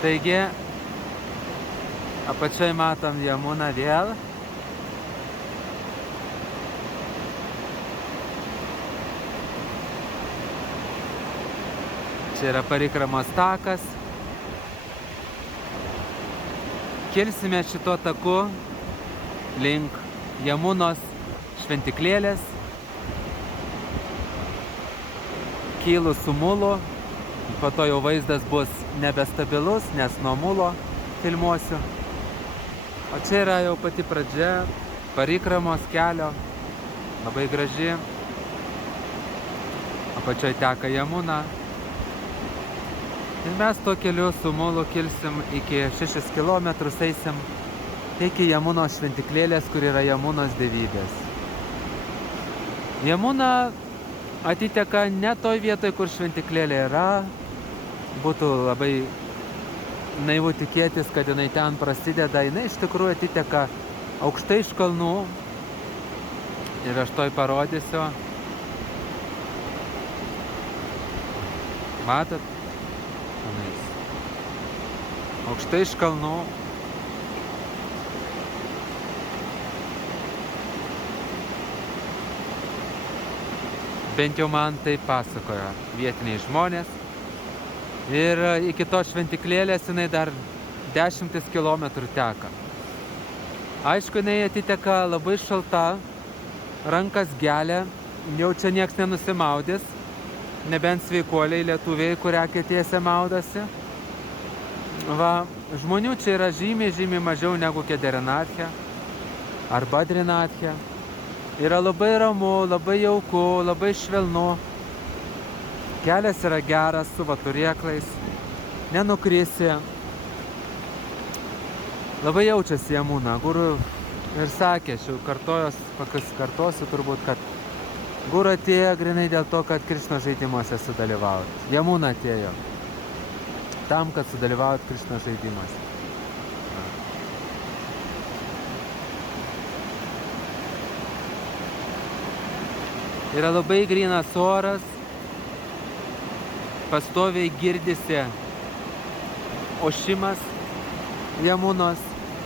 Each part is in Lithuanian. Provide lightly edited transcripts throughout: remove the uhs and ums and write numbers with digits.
Taigi, apačiai matom Jamuną vėl. Čia yra parikramos takas. Kilsime šito taku link Jamunos šventiklėlės. Kylu su mulu. Po to jau vaizdas bus nebestabilus, nes nuo mulo filmuosiu. O čia yra jau pati pradžia, parikramos kelio, labai graži. Apačioj teka Jamuna. Ir mes tuo keliu su mulu kilsim iki 6 km, eisim iki Jamunos šventiklėlės, kur yra Jamunos dievybės. Jamuna atiteka ne toj vietoj, kur šventiklėlė yra. Būtų labai naivu tikėtis, kad jinai ten prasideda. Jinai iš tikrųjų atiteka aukštai iš kalnų. Ir aš toj parodysiu. Matot? Tenais. Aukštai iš kalnų. Bent jau man tai pasakojo vietiniai žmonės. Ir iki to šventiklėlės jinai dar 10 kilometrų teka. Aišku, jinai atiteka labai šalta, rankas gelia, jau čia nieks nenusimaudys, nebent sveikuoliai lietuviai, kurie ketėse maudasi. Va, žmonių čia yra žymiai mažiau negu Kederinathe ar Badrinathe. Yra labai ramu, labai jauku, labai švelnu. Kelias yra geras, su vaturėklais, nenukrisi. Labai jaučiasi Jamuna. Guru ir sakė, aš jau kartosiu turbūt, kad Guru atėjo grinai dėl to, kad Krišnos žaidimuose sudalyvaut. Jamuna atėjo tam, kad sudalyvaut Krišnos žaidimuose. Yra labai grynas oras. Pastoviai girdisi ošimas Jamunos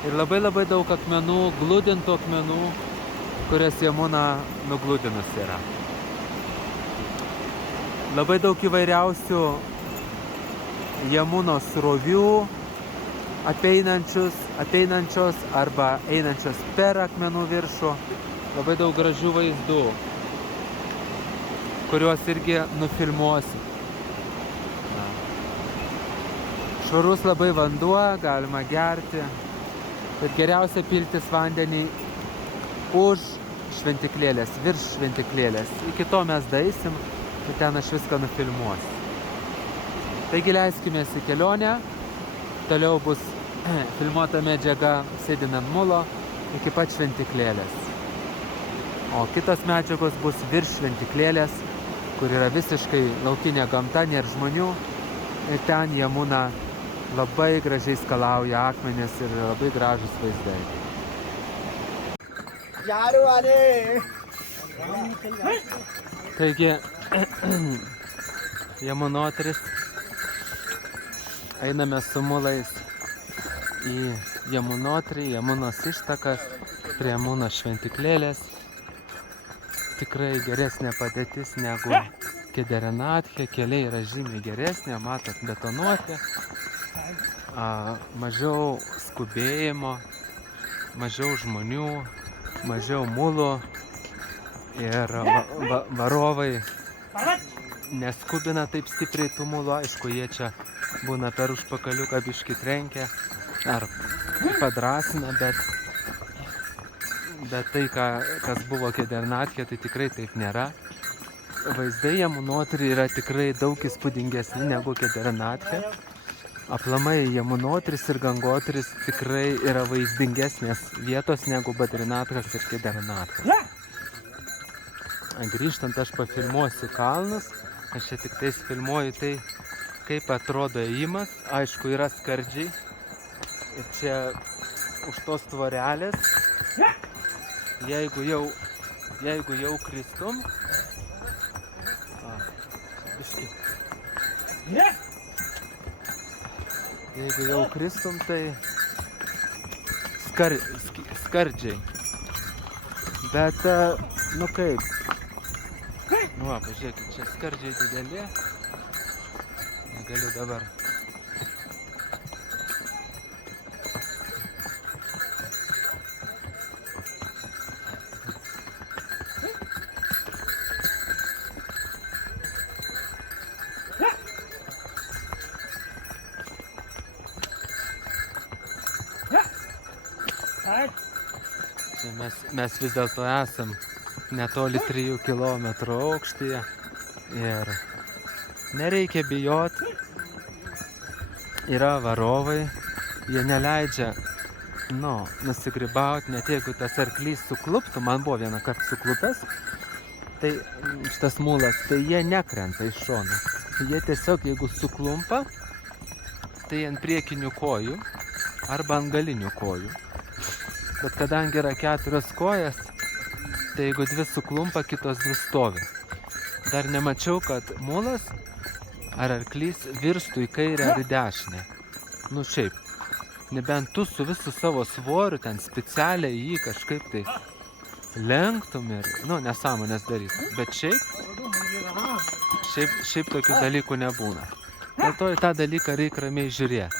ir labai daug akmenų, gludintų akmenų, kurias Jamuna nugludinus yra. Labai daug įvairiausių Jamunos srovių apeinančios arba einančios per akmenų viršų. Labai daug gražių vaizdų, kuriuos irgi nufilmuosiu. Švarus labai vanduo, galima gerti, bet geriausia piltis vandenį už šventiklėlės, virš šventiklėlės. Iki to mes daeisim, tai ten aš viską nufilmuosiu. Taigi leiskimės į kelionę, toliau bus filmuota medžiaga sėdint ant mulo iki pat šventiklėlės. O kitos medžiagos bus virš šventiklėlės, kur yra visiškai laukinė gamta, nėra žmonių. Ir ten Jamuna labai gražiai skalauja akmenis ir labai gražus vaizdai. Taigi, Jamunotris, einame su mulais į Jamunotrį, Jamunos ištakas, prie Jamunos šventiklėlės. Tikrai geresnė padėtis negu Kederinathe, keliai yra žymiai geresnė, matot, betonuoti. Mažiau skubėjimo, mažiau žmonių, mažiau mulų ir varovai neskubina taip stipriai tų mulų. Aišku, jie čia būna per užpakaliuką biškį trenkia ar padrasina, bet tai, kas buvo Kederinathe, tai tikrai taip nėra. Vaizdai Jamunotry yra tikrai daug įspūdingesni negu Kederinathe. Aplamai Jamunotris ir Gangotris tikrai yra vaizdingesnės vietos negu Badrinathas ir Kederinathas. Grįžtant aš pafilmuosiu kalnus, aš čia tik tais filmuoju tai, kaip atrodo ėjimas. Aišku, yra skardžiai ir čia už tos tvorelės, jeigu jau kristum, biškį. Jeigu jau kristum, tai skardžiai. Bet, nu kaip. Nu, va, pažiūrėkit, čia skardžiai dideli. Negaliu dabar. Čia mes vis dėlto esam netoli 3 km aukštyje ir nereikia bijot. Yra varovai, jie neleidžia nusigrybauti, net jeigu tas arklys sukluptų, man buvo vieną kartą suklupęs, tai šitas mulas, tai jie nekrenta iš šono. Jie tiesiog, jeigu suklumpa, tai ant priekinių kojų arba ant galinių kojų. Bet kadangi yra 4 kojas, tai jeigu 2 suklumpa, kitos 2 stovi. Dar nemačiau, kad mulas ar arklys virstų į kairę ar į dešinę. Nu šiaip, nebent tu su visu savo svoriu ten specialiai jį kažkaip tai lenktum ir, nesąmonės darytum. Bet šiaip tokių dalykų nebūna. Dėl to į tą dalyką reikia ramiai žiūrėti.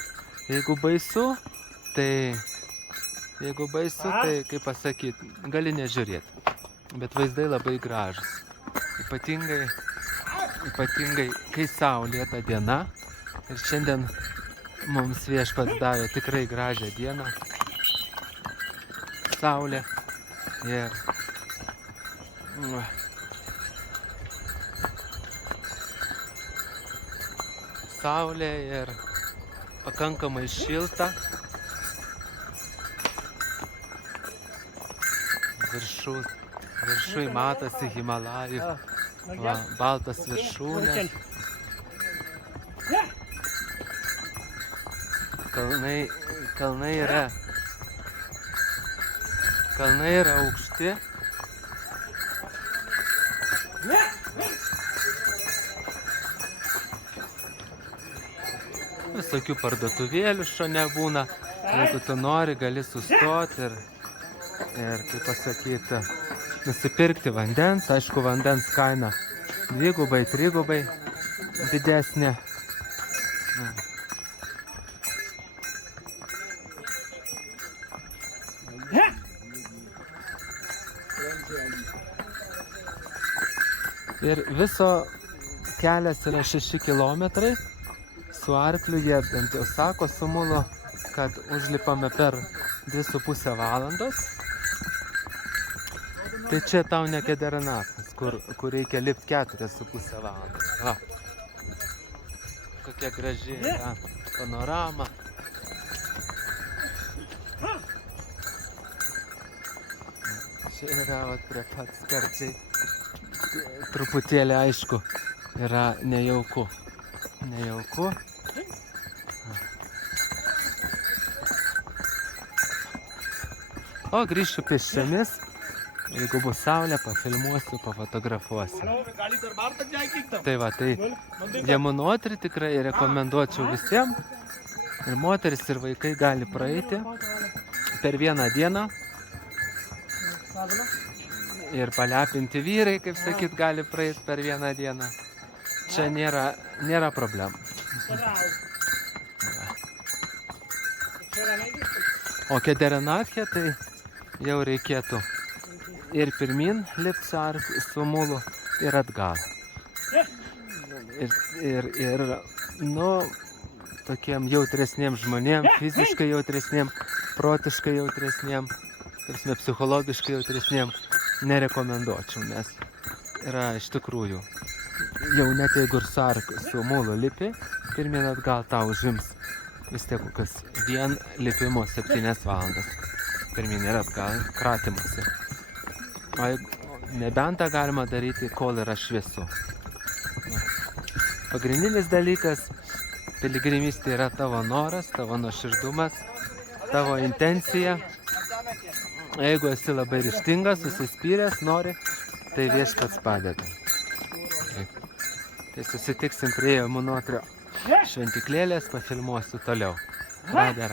Jeigu baisu, tai, kaip pasakyti, gali nežiūrėti. Bet vaizdai labai gražus. Ypatingai, kai saulėta diena. Ir šiandien mums viešpats davė tikrai gražią dieną. Saulė ir pakankamai šilta. Viršui matosi Himalajų, baltas viršūnės. Kalnai yra aukšti. Visokių parduotuvėlių šone būna. Jeigu tu nori, gali sustoti ir kaip pasakyti, nusipirkti vandens. Aišku, vandens kaina 2-3 didesnė. Ir viso kelias yra 6 kilometrai. Su arkliu jie bent jau sako su mulu, kad užlipame per 2,5 valandos. Tai čia tau ne Kedernatas, kur reikia lipti 4,5 valandos. Va. Kokia graži panorama. Čia yra prie pat skardžiai. Truputėlį aišku, yra nejauku. O grįšiu pėsčiomis. Jeigu bus saulė, pafilmuosiu, pafotografuosiu. Tai va, tai Yamunotri tikrai rekomenduočiau visiems. Ir moteris, ir vaikai gali praeiti per vieną dieną. Ir palepinti vyrai, kaip sakyt, gali praeiti per vieną dieną. Čia nėra problemų. O Kedernatke tai jau reikėtų ir pirmin lipti su mulu ir atgal. Ir tokiem jautresniem žmonėm, fiziškai jautresniem, protiškai jautresniem, psichologiškai jautresniem nerekomenduočiau, nes yra iš tikrųjų, jau net jeigu ir su mulu lipi, pirmin atgal tau užims vis tiek kokias vien lipimo 7 valandas. Pirmin ir atgal kratymuose. O nebent tą galima daryti, kol yra šviesu. Pagrindinis dalykas piligrimystė yra tavo noras, tavo nuoširdumas, tavo intencija. Jeigu esi labai ryžtingas, susispyręs, nori, tai viešpats padeda. Tai susitiksim prie Yamunotrio šventiklėlės pafilmuosiu toliau. Radė.